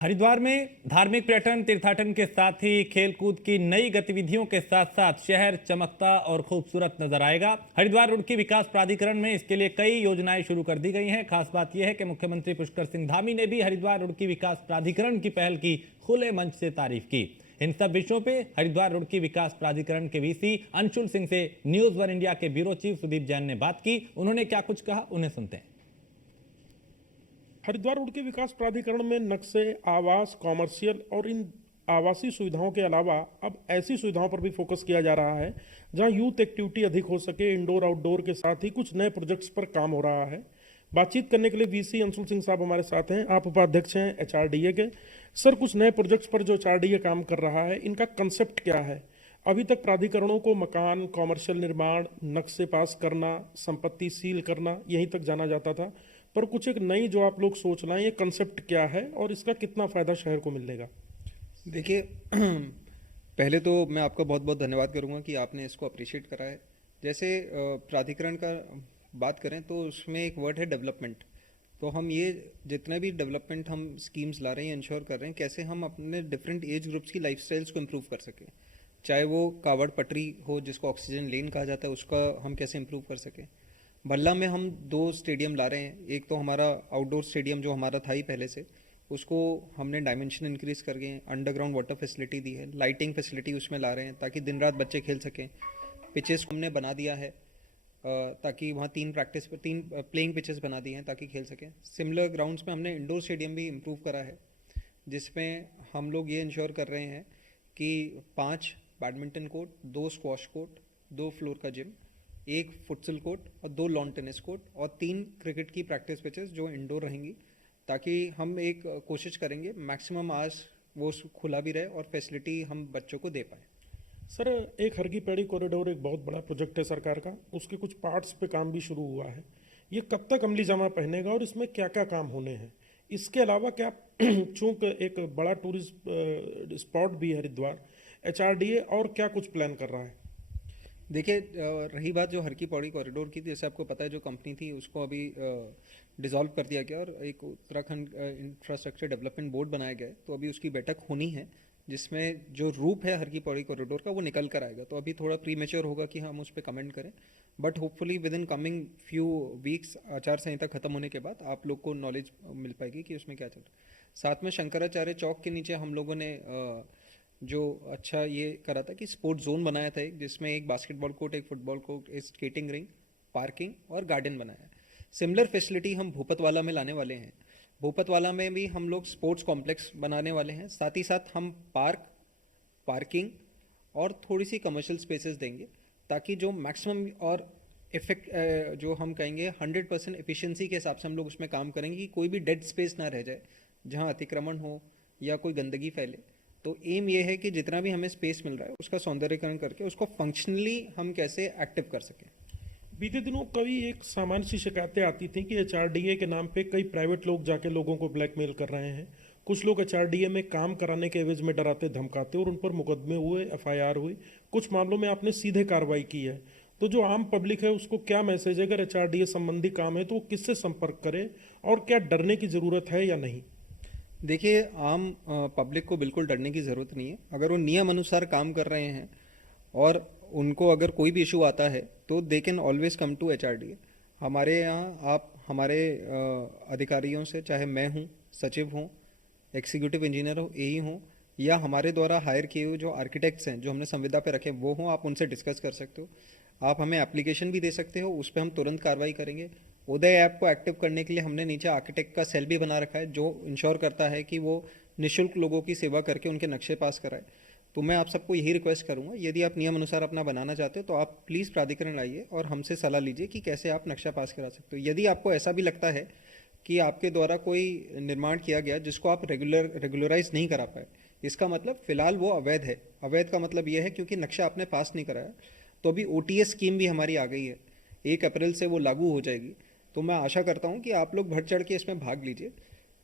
हरिद्वार में धार्मिक पर्यटन तीर्थाटन के साथ ही खेलकूद की नई गतिविधियों के साथ साथ शहर चमकता और खूबसूरत नजर आएगा। हरिद्वार रुड़की विकास प्राधिकरण में इसके लिए कई योजनाएं शुरू कर दी गई हैं। खास बात यह है कि मुख्यमंत्री पुष्कर सिंह धामी ने भी हरिद्वार रुड़की विकास प्राधिकरण की पहल की खुले मंच से तारीफ की। इन सब विषयों पे हरिद्वार रुड़की विकास प्राधिकरण के वीसी अंशुल सिंह से न्यूज वन इंडिया के ब्यूरो चीफ सुदीप जैन ने बात की। उन्होंने क्या कुछ कहा, उन्हें सुनते हैं। हरिद्वार रुड़की विकास प्राधिकरण में नक्शे, आवास, कॉमर्शियल और इन आवासीय सुविधाओं के अलावा अब ऐसी सुविधाओं पर भी फोकस किया जा रहा है जहां यूथ एक्टिविटी अधिक हो सके। इंडोर आउटडोर के साथ ही कुछ नए प्रोजेक्ट्स पर काम हो रहा है। बातचीत करने के लिए वीसी अंशुल सिंह साहब हमारे साथ हैं। आप उपाध्यक्ष हैं एचआरडीए के। सर, कुछ नए प्रोजेक्ट्स पर जो एचआरडीए काम कर रहा है, इनका कंसेप्ट क्या है? अभी तक प्राधिकरणों को मकान, कॉमर्शियल निर्माण, नक्शे पास करना, संपत्ति सील करना, यहीं तक जाना जाता था, पर कुछ एक नई जो आप लोग सोच रहे हैं, ये कंसेप्ट क्या है और इसका कितना फ़ायदा शहर को मिलेगा? देखिए पहले तो मैं आपका बहुत बहुत धन्यवाद करूंगा कि आपने इसको अप्रिशिएट करा है। जैसे प्राधिकरण का बात करें तो उसमें एक वर्ड है डेवलपमेंट। तो हम ये जितने भी डेवलपमेंट हम स्कीम्स ला रहे हैं, इंश्योर कर रहे हैं कैसे हम अपने डिफरेंट एज ग्रुप्स की लाइफस्टाइल्स को इम्प्रूव कर सकें। चाहे वो कावड़ पटरी हो जिसको ऑक्सीजन लेन कहा जाता है, उसका हम कैसे इम्प्रूव कर सकें। भल्ला में हम 2 स्टेडियम ला रहे हैं। एक तो हमारा आउटडोर स्टेडियम जो हमारा था ही पहले से, उसको हमने डायमेंशन इंक्रीज कर गए, अंडरग्राउंड वाटर फैसिलिटी दी है, लाइटिंग फैसिलिटी उसमें ला रहे हैं ताकि दिन रात बच्चे खेल सकें। पिचेस हमने बना दिया है ताकि वहाँ 3 प्लेइंग पिचेस बना दिए हैं ताकि खेल सकें। सिमिलर ग्राउंड्स में हमने इंडोर स्टेडियम भी इम्प्रूव करा है, जिसमें हम लोग ये इंश्योर कर रहे हैं कि 5 badminton court, 2 squash court, 2 floor का जिम, 1 फुटसल कोर्ट और 2 लॉन टेनिस कोर्ट और 3 क्रिकेट की प्रैक्टिस पिचेस जो इंडोर रहेंगी, ताकि हम एक कोशिश करेंगे मैक्सिमम आवर्स वो खुला भी रहे और फैसिलिटी हम बच्चों को दे पाएँ। सर, एक हर की पैड़ी कॉरिडोर एक बहुत बड़ा प्रोजेक्ट है सरकार का, उसके कुछ पार्ट्स पे काम भी शुरू हुआ है। ये कब तक अमली जामा पहनेगा और इसमें क्या क्या काम होने हैं? इसके अलावा क्या चूँकि एक बड़ा टूरिस्ट स्पॉट भी है हरिद्वार, एचआरडीए और क्या कुछ प्लान कर रहा है? देखिए रही बात जो हर की पौड़ी कॉरिडोर की, जैसे आपको पता है जो कंपनी थी उसको अभी डिसॉल्व कर दिया गया और एक उत्तराखंड इंफ्रास्ट्रक्चर डेवलपमेंट बोर्ड बनाया गया है। तो अभी उसकी बैठक होनी है जिसमें जो रूप है हर की पौड़ी कॉरिडोर का वो निकल कर आएगा। तो अभी थोड़ा प्रीमेच्योर होगा कि हम उस पर कमेंट करें, but hopefully with in coming few weeks आचार संहिता खत्म होने के बाद आप लोग को नॉलेज मिल पाएगी कि उसमें क्या चल रहा है। साथ में शंकराचार्य चौक के नीचे हम लोगों ने जो अच्छा ये करा था कि स्पोर्ट्स जोन बनाया था एक, जिसमें एक बास्केटबॉल कोर्ट, एक फुटबॉल कोर्ट, एक स्केटिंग रिंग, पार्किंग और गार्डन बनाया है। सिमिलर फैसिलिटी हम भूपतवाला में लाने वाले हैं। भूपतवाला में भी हम लोग स्पोर्ट्स कॉम्प्लेक्स बनाने वाले हैं। साथ ही साथ हम पार्किंग और थोड़ी सी कमर्शियल स्पेसेस देंगे ताकि जो मैक्सिमम और इफेक्ट जो हम कहेंगे 100% एफिशिएंसी के हिसाब से हम लोग उसमें काम करेंगे कि कोई भी डेड स्पेस ना रह जाए जहाँ अतिक्रमण हो या कोई गंदगी फैले। तो एम ये है कि जितना भी हमें स्पेस मिल रहा है उसका सौंदर्यीकरण करके उसको फंक्शनली हम कैसे एक्टिव कर सकें। बीते दिनों कभी एक सामान्य सी शिकायतें आती थी कि एचआरडीए के नाम पे कई प्राइवेट लोग जाके लोगों को ब्लैकमेल कर रहे हैं। कुछ लोग एचआरडीए में काम कराने के एवज में डराते धमकाते और उन पर मुकदमे हुए, एफआईआर हुई। कुछ मामलों में आपने सीधे कार्रवाई की है। तो जो आम पब्लिक है उसको क्या मैसेज है? अगर एचआरडीए संबंधी काम है तो वो किससे संपर्क करे और क्या डरने की ज़रूरत है या नहीं? देखिए आम पब्लिक को बिल्कुल डरने की ज़रूरत नहीं है। अगर वो नियम अनुसार काम कर रहे हैं और उनको अगर कोई भी इशू आता है तो they can always come to HRDA. हमारे यहाँ आप हमारे अधिकारियों से, चाहे मैं हूँ, सचिव हूँ, एग्जीक्यूटिव इंजीनियर हो, एई हो, या हमारे द्वारा हायर किए हुए जो आर्किटेक्ट्स हैं जो हमने संविदा पे रखे वो हों, आप उनसे डिस्कस कर सकते हो। आप हमें एप्लीकेशन भी दे सकते हो, उस पर हम तुरंत कार्रवाई करेंगे। उदय ऐप को एक्टिव करने के लिए हमने नीचे आर्किटेक्ट का सेल भी बना रखा है जो इंश्योर करता है कि वो निःशुल्क लोगों की सेवा करके उनके नक्शे पास कराए। तो मैं आप सबको यही रिक्वेस्ट करूंगा, यदि आप नियम अनुसार अपना बनाना चाहते हो तो आप प्लीज़ प्राधिकरण आइए और हमसे सलाह लीजिए कि कैसे आप नक्शा पास करा सकते हो। यदि आपको ऐसा भी लगता है कि आपके द्वारा कोई निर्माण किया गया जिसको आप रेगुलराइज नहीं करा पाए, इसका मतलब फिलहाल वो अवैध है। अवैध का मतलब ये है क्योंकि नक्शा आपने पास नहीं कराया। तो अभी ओटीएस स्कीम भी हमारी आ गई है, 1 अप्रैल से वो लागू हो जाएगी। तो मैं आशा करता हूँ कि आप लोग बढ़ चढ़ के इसमें भाग लीजिए।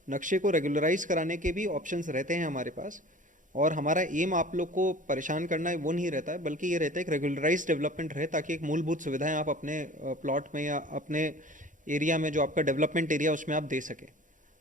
नक्शे को रेगुलराइज कराने के भी ऑप्शंस रहते हैं हमारे पास, और हमारा एम आप लोग को परेशान करना है वो नहीं रहता है, बल्कि ये रहता है एक रेगुलराइज डेवलपमेंट रहे ताकि एक मूलभूत सुविधाएं आप अपने प्लॉट में या अपने एरिया में जो आपका डेवलपमेंट एरिया उसमें आप दे सकें।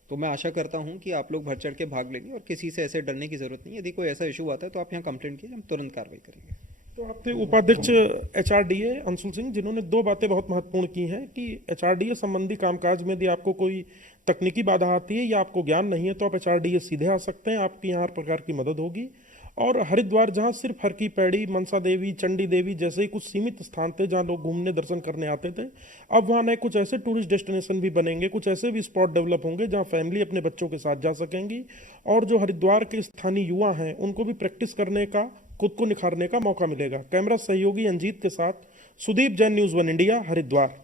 तो मैं आशा करता हूँ कि आप लोग बढ़ चढ़ के भाग लेंगे और किसी से ऐसे डरने की ज़रूरत नहीं है। यदि कोई ऐसा इशू आता है तो आप यहाँ कंप्लेंट कीजिए, हम तुरंत कार्रवाई करेंगे। तो आप थे उपाध्यक्ष एचआरडीए अंशुल सिंह, जिन्होंने दो बातें बहुत महत्वपूर्ण की हैं कि एचआरडीए संबंधी कामकाज में यदि आपको कोई तकनीकी बाधा आती है या आपको ज्ञान नहीं है तो आप एचआरडीए सीधे आ सकते हैं, आपकी यहाँ हर प्रकार की मदद होगी। और हरिद्वार जहाँ सिर्फ हर की पैड़ी, मनसा देवी, चंडी देवी जैसे ही कुछ सीमित स्थान थे जहाँ लोग घूमने दर्शन करने आते थे, अब वहाँ नए कुछ ऐसे टूरिस्ट डेस्टिनेशन भी बनेंगे, कुछ ऐसे भी स्पॉट डेवलप होंगे जहाँ फैमिली अपने बच्चों के साथ जा सकेंगी और जो हरिद्वार के स्थानीय युवा हैं उनको भी प्रैक्टिस करने का, खुद को निखारने का मौका मिलेगा। कैमरा सहयोगी अंजीत के साथ सुदीप जैन, न्यूज़ 1 इंडिया, हरिद्वार।